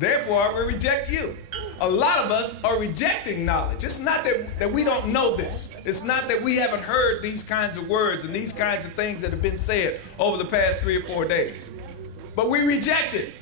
Therefore, we reject you. A lot of us are rejecting knowledge. It's not that we don't know this. It's not that we haven't heard these kinds of words and these kinds of things that have been said over the past 3 or 4 days. But we reject it.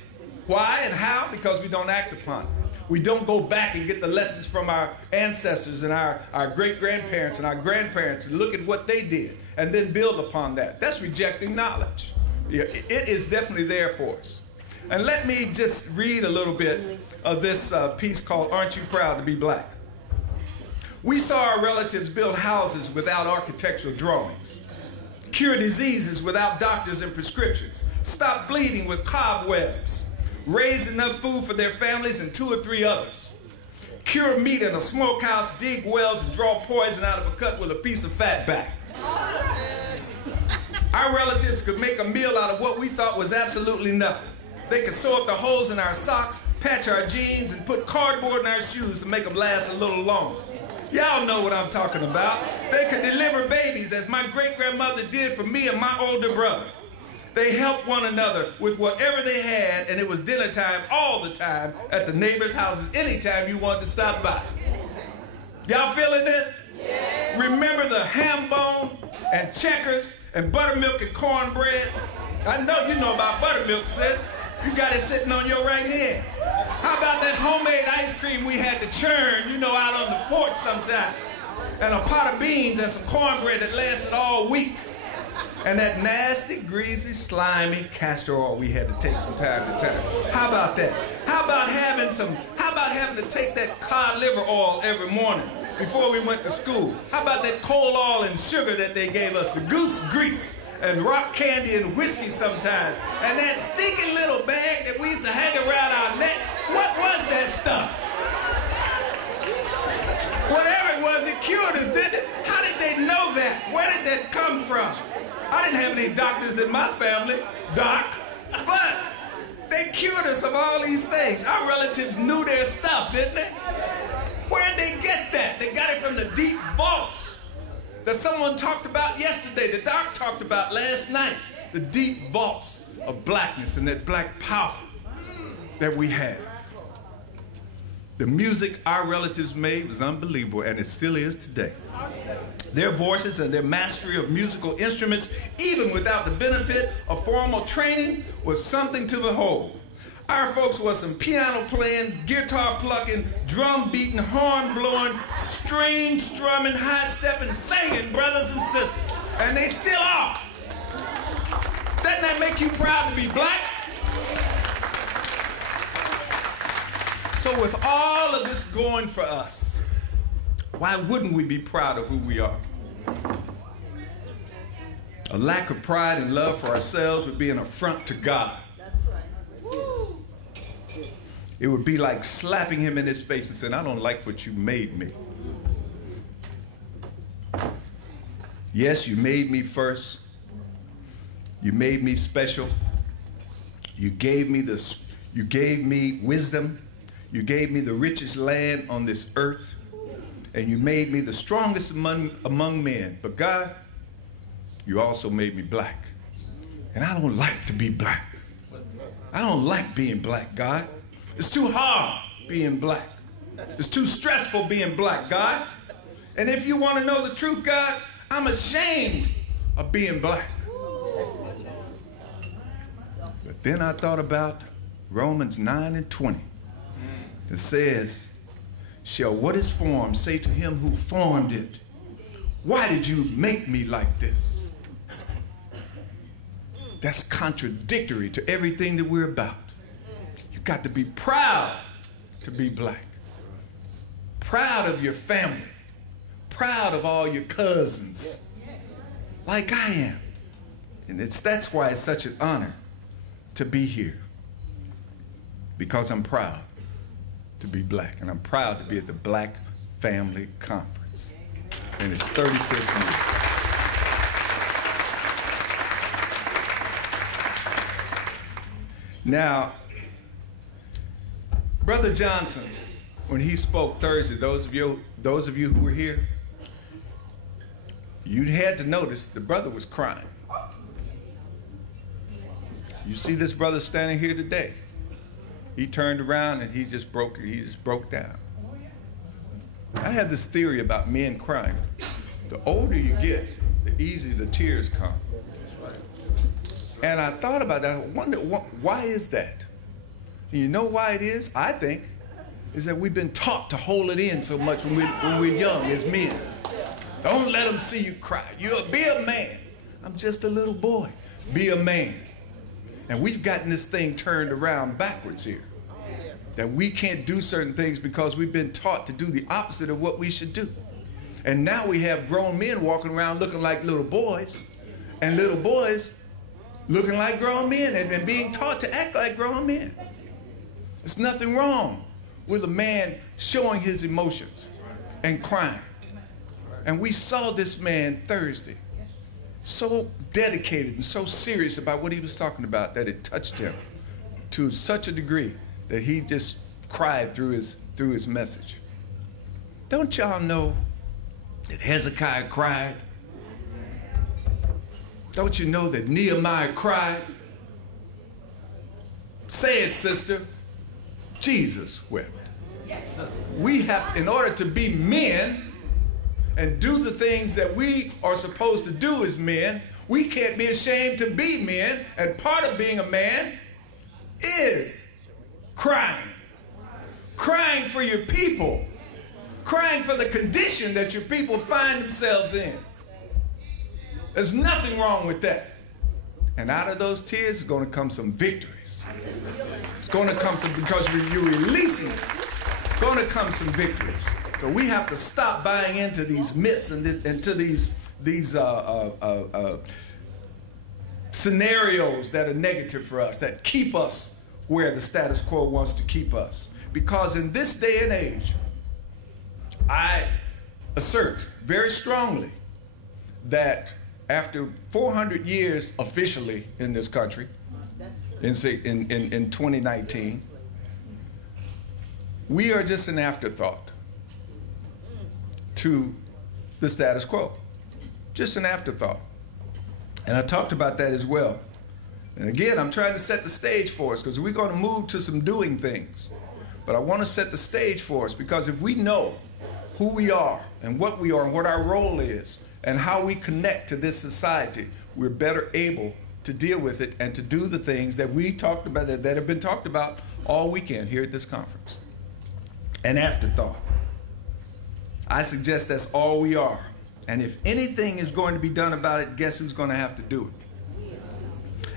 Why and how? Because we don't act upon it. We don't go back and get the lessons from our ancestors and our great-grandparents and our grandparents and look at what they did and then build upon that. That's rejecting knowledge. Yeah, it is definitely there for us. And let me just read a little bit of this piece called Aren't You Proud to Be Black? We saw our relatives build houses without architectural drawings, cure diseases without doctors and prescriptions, stop bleeding with cobwebs, raise enough food for their families and 2 or 3 others, cure meat in a smokehouse, dig wells, and draw poison out of a cut with a piece of fat back. Our relatives could make a meal out of what we thought was absolutely nothing. They could sew up the holes in our socks, patch our jeans, and put cardboard in our shoes to make them last a little longer. Y'all know what I'm talking about. They could deliver babies as my great-grandmother did for me and my older brother. They helped one another with whatever they had, and it was dinner time all the time at the neighbors' houses anytime you wanted to stop by. Y'all feeling this? Yeah. Remember the ham bone and checkers and buttermilk and cornbread? I know you know about buttermilk, sis. You got it sitting on your right hand. How about that homemade ice cream we had to churn, you know, out on the porch sometimes? And a pot of beans and some cornbread that lasted all week. And that nasty, greasy, slimy castor oil we had to take from time to time. How about that? How about having to take that cod liver oil every morning before we went to school? How about that coal oil and sugar that they gave us, the goose grease and rock candy and whiskey sometimes, and that stinking little bag that we used to hang around our neck? What was that stuff? Whatever it was, it cured us, didn't it? How did they know that? Where did that come from? I didn't have any doctors in my family, Doc, but they cured us of all these things. Our relatives knew their stuff, didn't they? Where did they get that? They got it from the deep vaults that someone talked about yesterday, the Doc talked about last night. The deep vaults of blackness and that black power that we have. The music our relatives made was unbelievable, and it still is today. Their voices and their mastery of musical instruments, even without the benefit of formal training, was something to behold. Our folks was some piano playing, guitar plucking, drum beating, horn blowing, string strumming, high stepping, singing brothers and sisters. And they still are. Doesn't that make you proud to be black? So with all of this going for us, why wouldn't we be proud of who we are? A lack of pride and love for ourselves would be an affront to God. That's right. Woo. It would be like slapping him in his face and saying, I don't like what you made me. Yes, you made me first. You made me special. You gave me wisdom. You gave me the richest land on this earth. And you made me the strongest among men. But God, you also made me black. And I don't like to be black. I don't like being black, God. It's too hard being black. It's too stressful being black, God. And if you want to know the truth, God, I'm ashamed of being black. But then I thought about Romans 9 and 20. It says, shall what is formed say to him who formed it, why did you make me like this? That's contradictory to everything that we're about. You've got to be proud to be black. Proud of your family. Proud of all your cousins. Like I am. And that's why it's such an honor to be here. Because I'm proud to be black, and I'm proud to be at the Black Family Conference in its 35th year. Now, Brother Johnson, when he spoke Thursday, those of you who were here, you had to notice the brother was crying. You see this brother standing here today. he turned around and he just broke down. I have this theory about men crying. The older you get, the easier the tears come. And I thought about that. I wonder, why is that? And you know why it is? I think is that we've been taught to hold it in so much when we're young as men. Don't let them see you cry. Be a man. I'm just a little boy. Be a man. And we've gotten this thing turned around backwards here. That we can't do certain things because we've been taught to do the opposite of what we should do. And now we have grown men walking around looking like little boys, and little boys looking like grown men and being taught to act like grown men. There's nothing wrong with a man showing his emotions and crying. And we saw this man Thursday, so dedicated and so serious about what he was talking about that it touched him to such a degree that he just cried through his message. Don't y'all know that Hezekiah cried? Don't you know that Nehemiah cried? Say it, sister. Jesus wept. We have, in order to be men and do the things that we are supposed to do as men, we can't be ashamed to be men. And part of being a man is crying. Crying for your people. Crying for the condition that your people find themselves in. There's nothing wrong with that. And out of those tears is going to come some victories. It's going to come some, because you're releasing it. It's going to come some victories. So we have to stop buying into these myths and into these scenarios that are negative for us, that keep us where the status quo wants to keep us. Because in this day and age, I assert very strongly that after 400 years officially in this country, in 2019, we are just an afterthought to the status quo. Just an afterthought. And I talked about that as well. And again, I'm trying to set the stage for us because we're going to move to some doing things. But I want to set the stage for us because if we know who we are and what our role is and how we connect to this society, we're better able to deal with it and to do the things that we talked about, that have been talked about all weekend here at this conference. An afterthought. I suggest that's all we are. And if anything is going to be done about it, guess who's going to have to do it?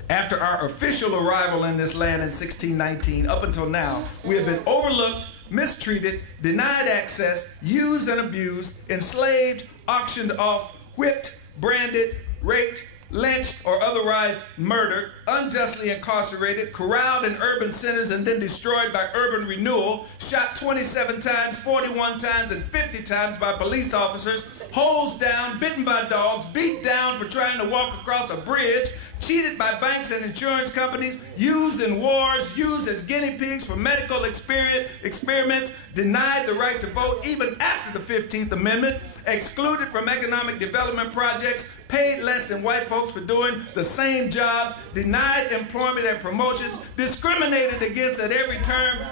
After our official arrival in this land in 1619, up until now, we have been overlooked, mistreated, denied access, used and abused, enslaved, auctioned off, whipped, branded, raped, lynched, or otherwise murdered, unjustly incarcerated, corralled in urban centers and then destroyed by urban renewal, shot 27 times, 41 times, and 50 times by police officers, hosed down, bitten by dogs, beat down for trying to walk across a bridge, cheated by banks and insurance companies, used in wars, used as guinea pigs for medical experiments, denied the right to vote even after the 15th Amendment, excluded from economic development projects, paid less than white folks for doing the same jobs, denied employment and promotions, discriminated against at every turn,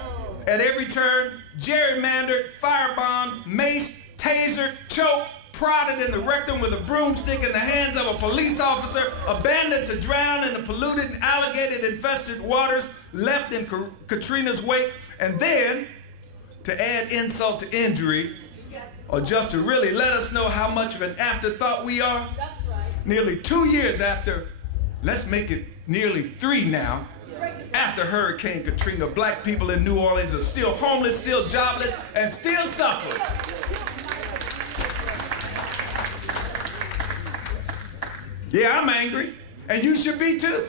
gerrymandered, firebombed, maced, tasered, choked, prodded in the rectum with a broomstick in the hands of a police officer, abandoned to drown in the polluted and alligator-infested waters left in Katrina's wake, and then, to add insult to injury, or just to really let us know how much of an afterthought we are, nearly 2 years after, let's make it nearly 3 now, after Hurricane Katrina, black people in New Orleans are still homeless, still jobless, and still suffering. Yeah, I'm angry, and you should be too.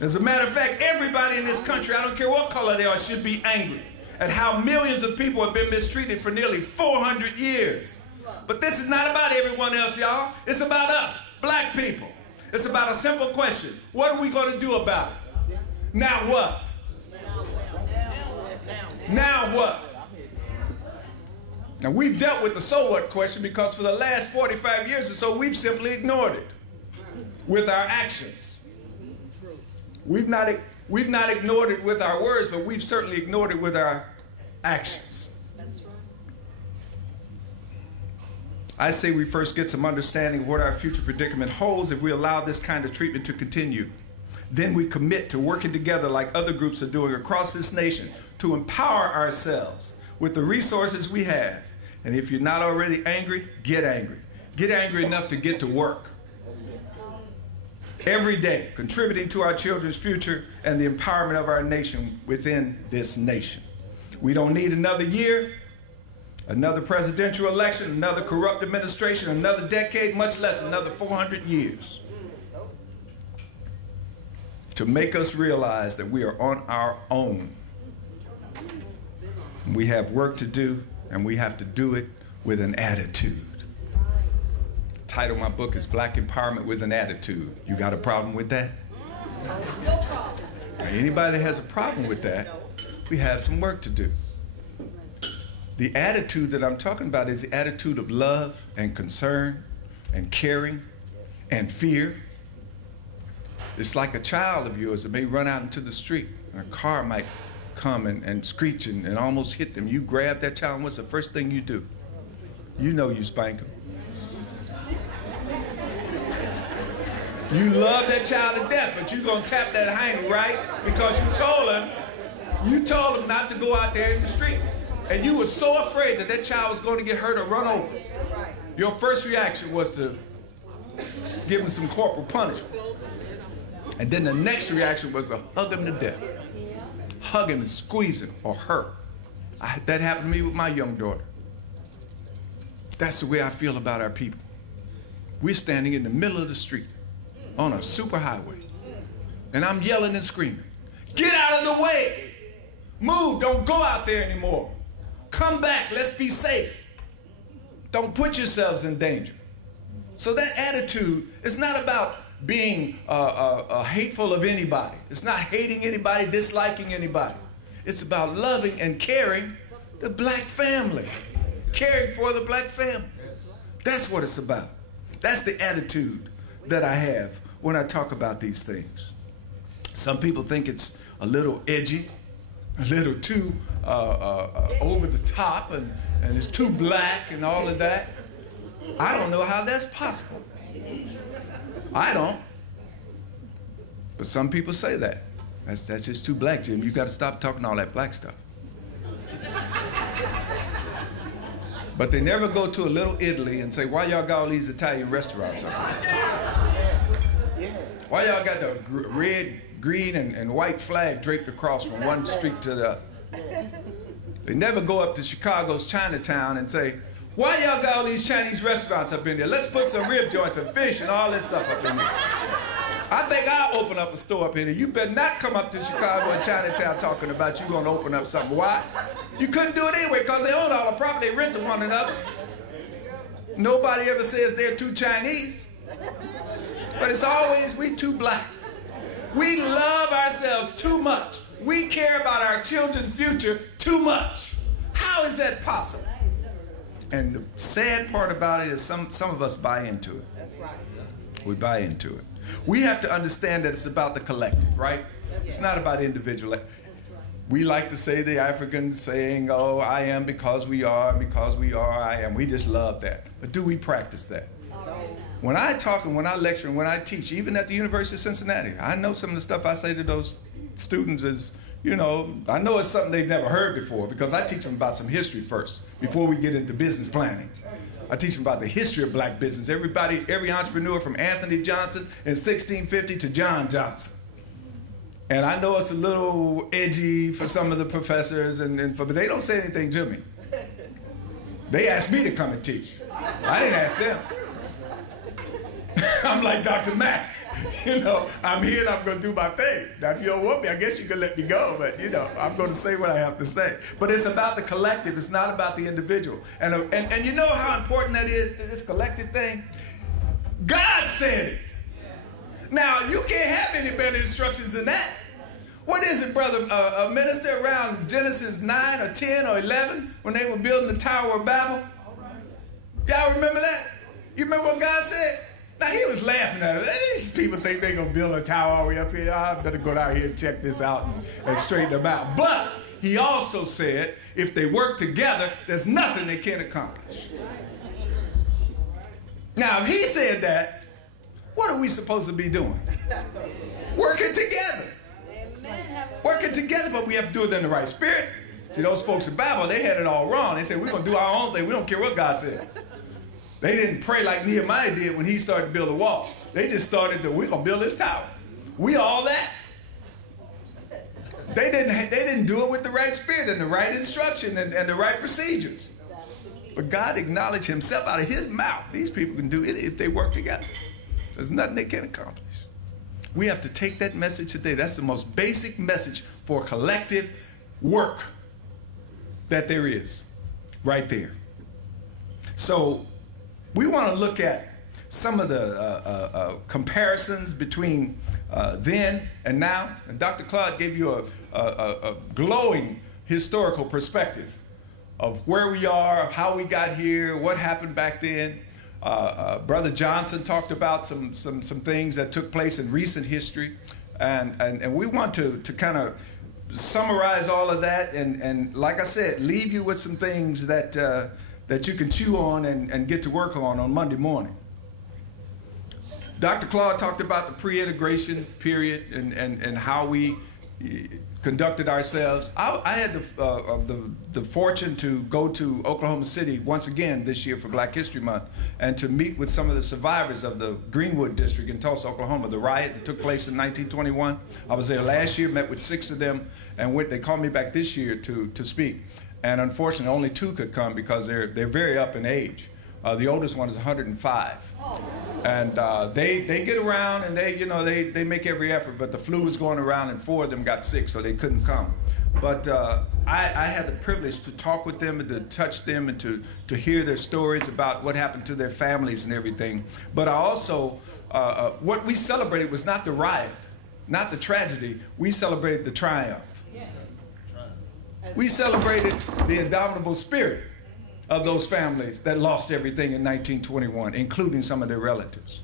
As a matter of fact, everybody in this country, I don't care what color they are, should be angry at how millions of people have been mistreated for nearly 400 years. But this is not about everyone else, y'all. It's about us, black people. It's about a simple question. What are we going to do about it? Now what? Now what? Now, we've dealt with the so what question because for the last 45 years or so, we've simply ignored it with our actions. We've not We've not ignored it with our words, but we've certainly ignored it with our actions. That's right. I say we first get some understanding of what our future predicament holds if we allow this kind of treatment to continue. Then we commit to working together like other groups are doing across this nation to empower ourselves with the resources we have. And if you're not already angry, get angry. Get angry enough to get to work. Every day, contributing to our children's future and the empowerment of our nation within this nation. We don't need another year, another presidential election, another corrupt administration, another decade, much less another 400 years to make us realize that we are on our own. We have work to do, and we have to do it with an attitude. The title of my book is Black Empowerment with an Attitude. You got a problem with that? No problem. Now, anybody that has a problem with that, we have some work to do. The attitude that I'm talking about is the attitude of love and concern and caring and fear. It's like a child of yours that may run out into the street and a car might come and screech and almost hit them. You grab that child, and what's the first thing you do? You know you spank him. You love that child to death, but you're going to tap that hiney, right? Because you told him not to go out there in the street. And you were so afraid that that child was going to get hurt or run over. Your first reaction was to give him some corporal punishment. And then the next reaction was to hug him to death. Hug him and squeeze him or her. That happened to me with my young daughter. That's the way I feel about our people. We're standing in the middle of the street on a superhighway. And I'm yelling and screaming, get out of the way. Move, don't go out there anymore. Come back, let's be safe. Don't put yourselves in danger. So that attitude is not about being hateful of anybody. It's not hating anybody, disliking anybody. It's about loving and caring the black family. Caring for the black family. That's what it's about. That's the attitude that I have when I talk about these things. Some people think it's a little edgy, a little too over the top, and it's too black and all of that. I don't know how that's possible. I don't. But some people say that. That's just too black, Jim. You got to stop talking all that black stuff. But they never go to a little Italy and say, why y'all got all these Italian restaurants up here? Why y'all got the red, green, and white flag draped across from one street to the other? They never go up to Chicago's Chinatown and say, why y'all got all these Chinese restaurants up in there? Let's put some rib joints and fish and all this stuff up in there. I think I'll open up a store up in there. You better not come up to Chicago and Chinatown talking about you going to open up something. Why? You couldn't do it anyway because they own all the property. They rent to one another. Nobody ever says they're too Chinese. But it's always we too black. We love ourselves too much. We care about our children's future too much. How is that possible? And the sad part about it is some of us buy into it. That's right. We buy into it. We have to understand that it's about the collective, right? It's not about individual. We like to say the African saying, oh, I am because we are, I am. We just love that. But do we practice that? When I talk and when I lecture and when I teach, even at the University of Cincinnati, I know some of the stuff I say to those students is, you know, I know it's something they've never heard before because I teach them about some history first before we get into business planning. I teach them about the history of black business. Every entrepreneur from Anthony Johnson in 1650 to John Johnson. And I know it's a little edgy for some of the professors, but they don't say anything to me. They asked me to come and teach. I didn't ask them. I'm like Dr. Mack. You know, I'm here and I'm going to do my thing. Now, if you don't want me, I guess you can let me go. But, you know, I'm going to say what I have to say. But it's about the collective. It's not about the individual. And you know how important that is, this collective thing? God said it. Now, you can't have any better instructions than that. What is it, brother? A minister around Genesis 9 or 10 or 11 when they were building the Tower of Babel? Y'all remember that? You remember what God said? Now, he was laughing at it. These people think they're going to build a tower all the way up here. I better go down here and check this out and straighten them out. But he also said, if they work together, there's nothing they can't accomplish. Now, if he said that, what are we supposed to be doing? Working together. Working together, but we have to do it in the right spirit. See, those folks in Babel, they had it all wrong. They said, we're going to do our own thing. We don't care what God says. They didn't pray like Nehemiah did when he started to build a wall. They just started to, we're going to build this tower. We all that. They didn't do it with the right spirit and the right instruction and the right procedures. But God acknowledged himself out of his mouth. These people can do it if they work together. There's nothing they can't accomplish. We have to take that message today. That's the most basic message for collective work that there is right there. So we want to look at some of the comparisons between then and now. And Dr. Claude gave you a glowing historical perspective of where we are, how we got here, what happened back then. Brother Johnson talked about some things that took place in recent history. And we want to kind of summarize all of that and like I said, leave you with some things that that you can chew on and get to work on Monday morning. Dr. Claude talked about the pre-integration period and how we conducted ourselves. I had the fortune to go to Oklahoma City once again this year for Black History Month and to meet with some of the survivors of the Greenwood District in Tulsa, Oklahoma, the riot that took place in 1921. I was there last year, met with 6 of them, and they called me back this year to speak. And unfortunately, only 2 could come because they're very up in age. The oldest one is 105. And they get around and they make every effort, but the flu was going around and 4 of them got sick, so they couldn't come. But I had the privilege to talk with them and to touch them and to hear their stories about what happened to their families and everything. But I also, what we celebrated was not the riot, not the tragedy. We celebrated the triumph. We celebrated the indomitable spirit of those families that lost everything in 1921, including some of their relatives.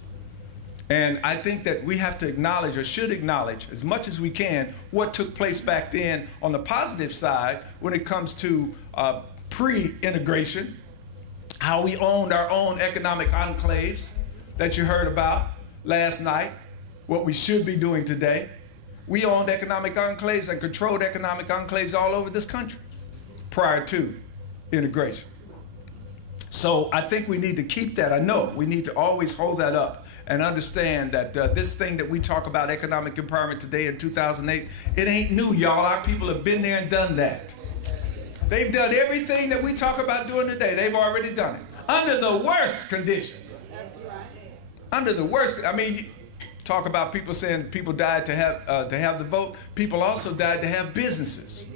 And I think that we have to acknowledge, or should acknowledge, as much as we can, what took place back then on the positive side when it comes to pre-integration, how we owned our own economic enclaves that you heard about last night, what we should be doing today. We owned economic enclaves and controlled economic enclaves all over this country prior to integration. So I think we need to keep that. I know we need to always hold that up and understand that this thing that we talk about, economic empowerment today in 2008, it ain't new, y'all. Our people have been there and done that. They've done everything that we talk about doing today. They've already done it under the worst conditions. Under the worst. I mean, talk about people saying people died to have the vote. People also died to have businesses.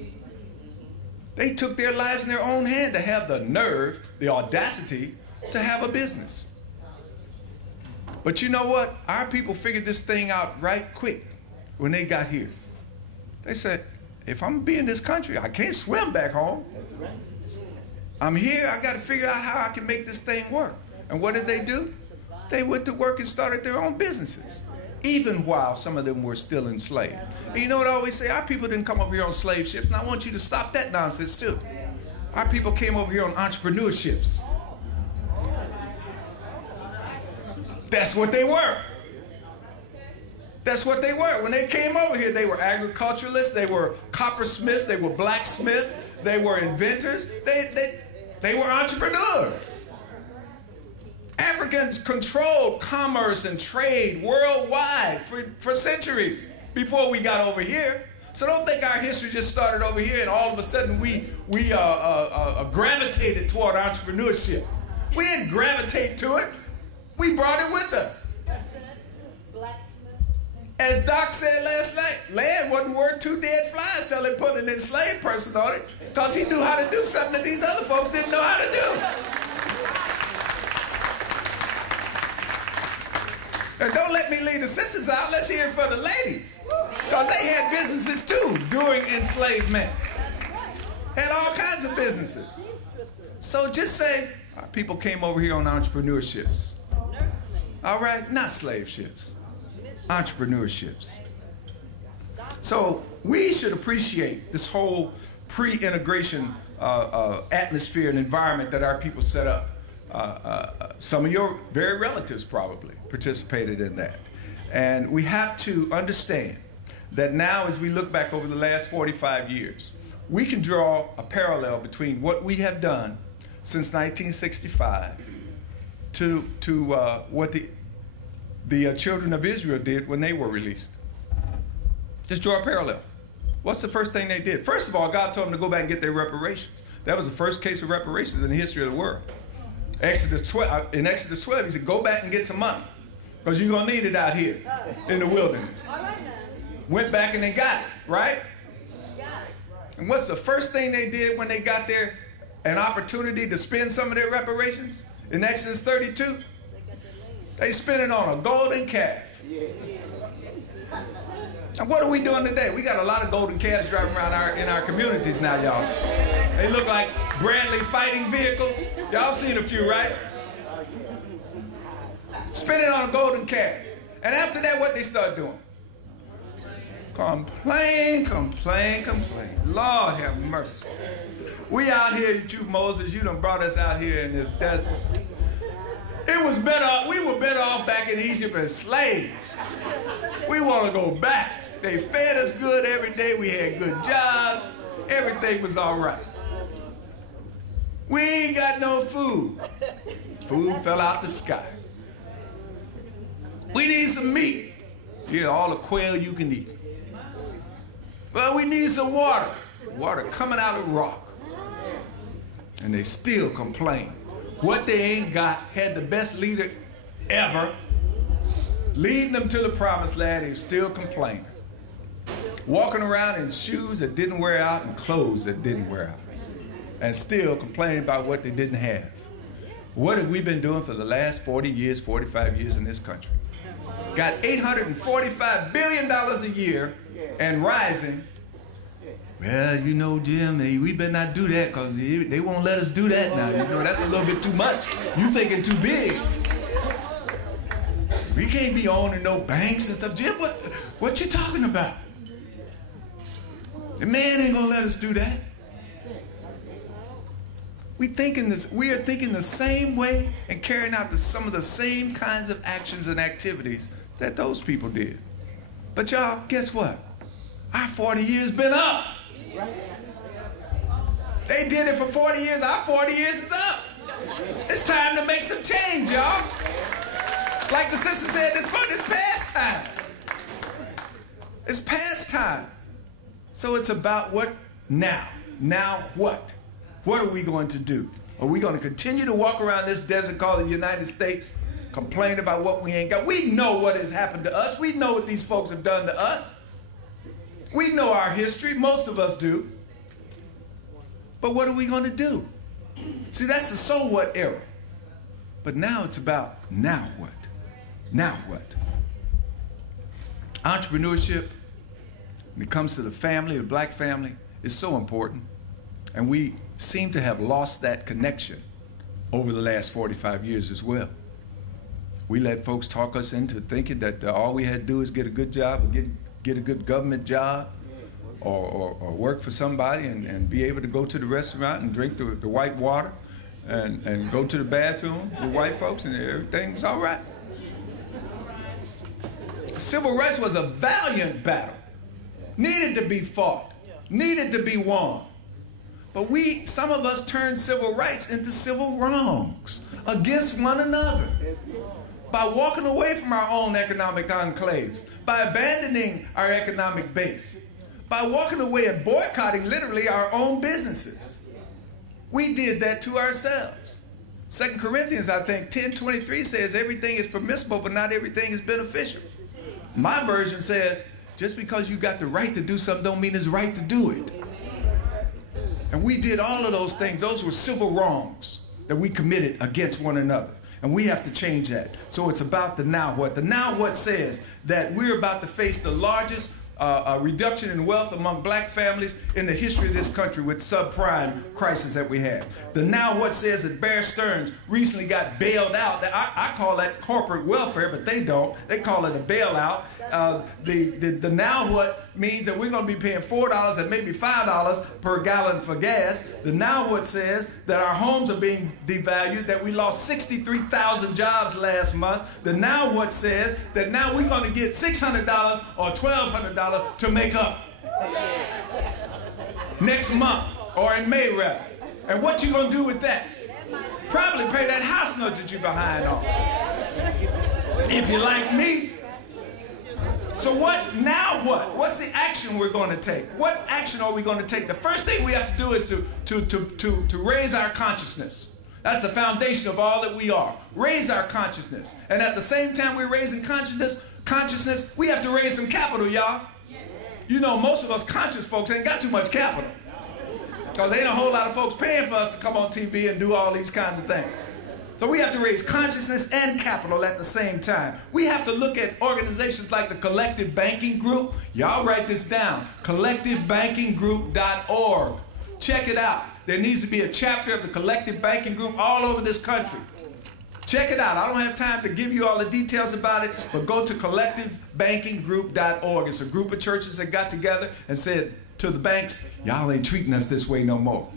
They took their lives in their own hand to have the nerve, the audacity to have a business. But you know what? Our people figured this thing out right quick when they got here. They said, if I'm gonna be in this country, I can't swim back home. I'm here, I gotta figure out how I can make this thing work. And what did they do? They went to work and started their own businesses, even while some of them were still enslaved. And you know what I always say? Our people didn't come over here on slave ships, and I want you to stop that nonsense too. Our people came over here on entrepreneurships. That's what they were. That's what they were. When they came over here, they were agriculturalists, they were coppersmiths, they were blacksmiths, they were inventors, they were entrepreneurs. Africans controlled commerce and trade worldwide for centuries before we got over here. So don't think our history just started over here and all of a sudden we gravitated toward entrepreneurship. We didn't gravitate to it. We brought it with us. As Doc said last night, land wasn't worth 2 dead flies till they put an enslaved person on it, because he knew how to do something that these other folks didn't know how to do. And don't let me leave the sisters out. Let's hear it for the ladies, because they had businesses too during enslavement. Had all kinds of businesses. So just say, our people came over here on entrepreneurships. All right? Not slave ships, entrepreneurships. So we should appreciate this whole pre-integration atmosphere and environment that our people set up. Some of your very relatives probably participated in that. And we have to understand that now as we look back over the last 45 years, we can draw a parallel between what we have done since 1965 to what the children of Israel did when they were released. Just draw a parallel. What's the first thing they did? First of all, God told them to go back and get their reparations. That was the first case of reparations in the history of the world. In Exodus 12, he said, go back and get some money, because you're going to need it out here in the wilderness. Went back and they got it, right? And what's the first thing they did when they got there? An opportunity to spend some of their reparations? In Exodus 32, they spent it on a golden calf. And what are we doing today? We got a lot of golden calves driving around in our communities now, y'all. They look like Bradley fighting vehicles. Y'all seen a few, right? Spend it on a golden calf. And after that, what they start doing? Complain, complain, complain. Lord have mercy. We out here, you Moses, you done brought us out here in this desert. It was better, we were better off back in Egypt as slaves. We want to go back. They fed us good every day. We had good jobs. Everything was all right. We ain't got no food. Food fell out the sky. We need some meat. Yeah, all the quail you can eat. But we need some water. Water coming out of the rock. And they still complain. What they ain't got, had the best leader ever, leading them to the promised land, they still complain. Walking around in shoes that didn't wear out and clothes that didn't wear out. And still complaining about what they didn't have. What have we been doing for the last 40 years, 45 years in this country? Got $845 billion a year and rising. Well, you know, Jim, we better not do that because they won't let us do that now. You know, that's a little bit too much. You thinking too big. We can't be owning no banks and stuff. Jim, what you talking about? The man ain't gonna let us do that. We are thinking the same way and carrying out some of the same kinds of actions and activities that those people did. But y'all, guess what? Our 40 years been up. They did it for 40 years. Our 40 years is up. It's time to make some change, y'all. Like the sister said this morning, it's past time. It's past time. So it's about what now? Now what? What are we going to do? Are we going to continue to walk around this desert called the United States, complain about what we ain't got? We know what has happened to us. We know what these folks have done to us. We know our history. Most of us do. But what are we going to do? See, that's the so what era. But now it's about now what? Now what? Entrepreneurship, when it comes to the family, the black family, is so important. And we seem to have lost that connection over the last 45 years as well. We let folks talk us into thinking that all we had to do is get a good job, or get a good government job, or work for somebody and be able to go to the restaurant and drink the white water and go to the bathroom with white folks and everything's all right. Civil rights was a valiant battle, needed to be fought, needed to be won. But some of us turned civil rights into civil wrongs against one another by walking away from our own economic enclaves, by abandoning our economic base, by walking away and boycotting literally our own businesses. We did that to ourselves. 2 Corinthians, I think, 10:23 says everything is permissible, but not everything is beneficial. My version says, just because you got the right to do something don't mean it's right to do it. And we did all of those things. Those were civil wrongs that we committed against one another. And we have to change that. So it's about the now what. The now what says that we're about to face the largest reduction in wealth among black families in the history of this country with subprime crisis that we have. The Now What says that Bear Stearns recently got bailed out. I call that corporate welfare, but they don't. They call it a bailout. The Now What means that we're going to be paying $4 and maybe $5 per gallon for gas. The Now What says that our homes are being devalued, that we lost 63,000 jobs last month. The Now What says that now we're going to get $600 or $1,200 to make up next month or in May rather. And what you going to do with that? Probably pay that house note that you're behind on. If you're like me. So what, now what? What's the action we're going to take? What action are we going to take? The first thing we have to do is to raise our consciousness. That's the foundation of all that we are. Raise our consciousness. And at the same time we're raising consciousness, we have to raise some capital, y'all. You know, most of us conscious folks ain't got too much capital. Because there ain't a whole lot of folks paying for us to come on TV and do all these kinds of things. So we have to raise consciousness and capital at the same time. We have to look at organizations like the Collective Banking Group. Y'all write this down. collectivebankinggroup.org. Check it out. There needs to be a chapter of the Collective Banking Group all over this country. Check it out. I don't have time to give you all the details about it, but go to collectivebankinggroup.org. It's a group of churches that got together and said to the banks, y'all ain't treating us this way no more.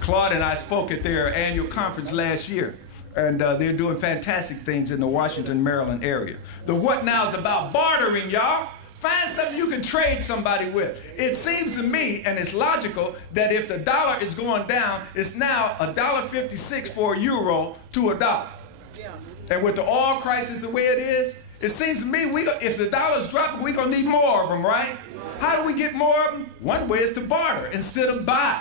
Claude and I spoke at their annual conference last year, and they're doing fantastic things in the Washington, Maryland area. The What Now is about bartering, y'all. Find something you can trade somebody with. It seems to me, and it's logical, that if the dollar is going down, it's now $1.56 for a euro to $1. Yeah. And with the oil crisis the way it is, it seems to me if the dollar's dropping, we're going to need more of them, right? How do we get more of them? One way is to barter instead of buy.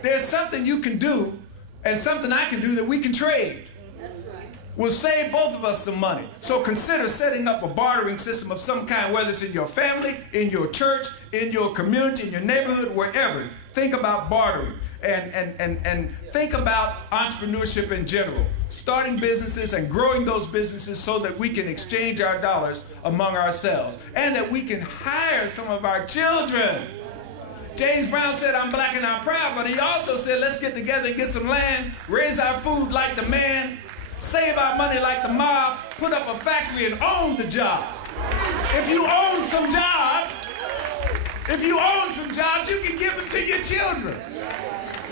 There's something you can do and something I can do that we can trade. That's right. Will save both of us some money. So consider setting up a bartering system of some kind, whether it's in your family, in your church, in your community, in your neighborhood, wherever. Think about bartering and think about entrepreneurship in general. Starting businesses and growing those businesses so that we can exchange our dollars among ourselves and that we can hire some of our children. James Brown said, I'm black and I'm proud, but he also said, let's get together and get some land, raise our food like the man, save our money like the mob, put up a factory and own the job. If you own some jobs, you can give them to your children.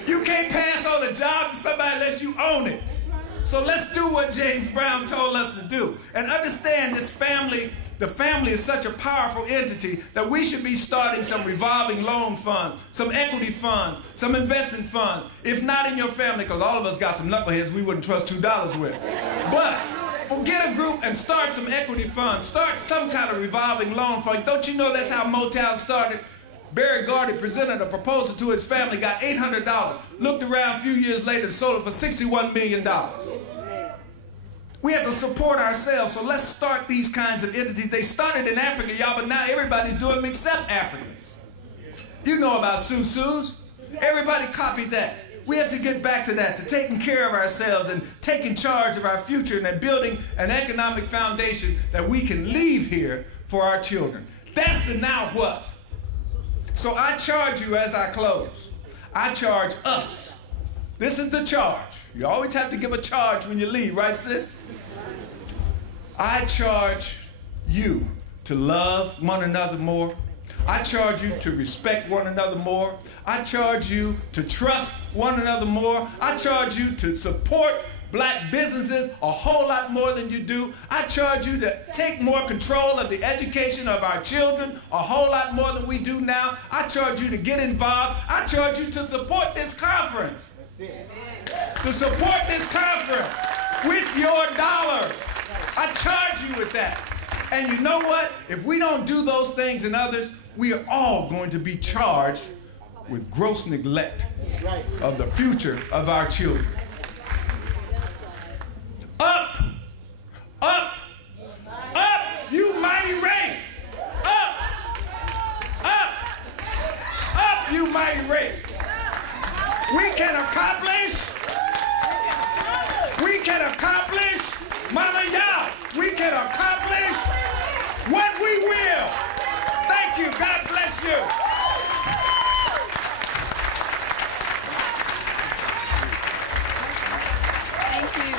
You can't pass on a job to somebody unless you own it. So let's do what James Brown told us to do. And understand this family. The family is such a powerful entity that we should be starting some revolving loan funds, some equity funds, some investment funds. If not in your family, because all of us got some knuckleheads we wouldn't trust $2 with. But get a group and start some equity funds. Start some kind of revolving loan fund. Don't you know that's how Motown started? Barry Gordy presented a proposal to his family, got $800. Looked around a few years later and sold it for $61 million. We have to support ourselves, so let's start these kinds of entities. They started in Africa, y'all, but now everybody's doing them except Africans. You know about Susus. Everybody copied that. We have to get back to that, to taking care of ourselves and taking charge of our future and then building an economic foundation that we can leave here for our children. That's the now what. So I charge you as I close. I charge us. This is the charge. You always have to give a charge when you leave, right, sis? I charge you to love one another more. I charge you to respect one another more. I charge you to trust one another more. I charge you to support black businesses a whole lot more than you do. I charge you to take more control of the education of our children a whole lot more than we do now. I charge you to get involved. I charge you to support this conference. To support this conference with your dollars. I charge you with that. And you know what? If we don't do those things and others, we are all going to be charged with gross neglect of the future of our children. Up! Up! Up! You mighty race! Up! Up! Up, you mighty race! We can accomplish! We can accomplish! Mama, y'all! We can accomplish what we will! you. Thank you.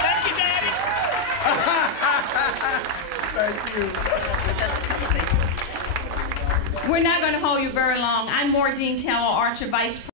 Thank you, Daddy. Thank you. Just a couple things. We're not going to hold you very long. I'm Maureen Taylor, Archer Vice President.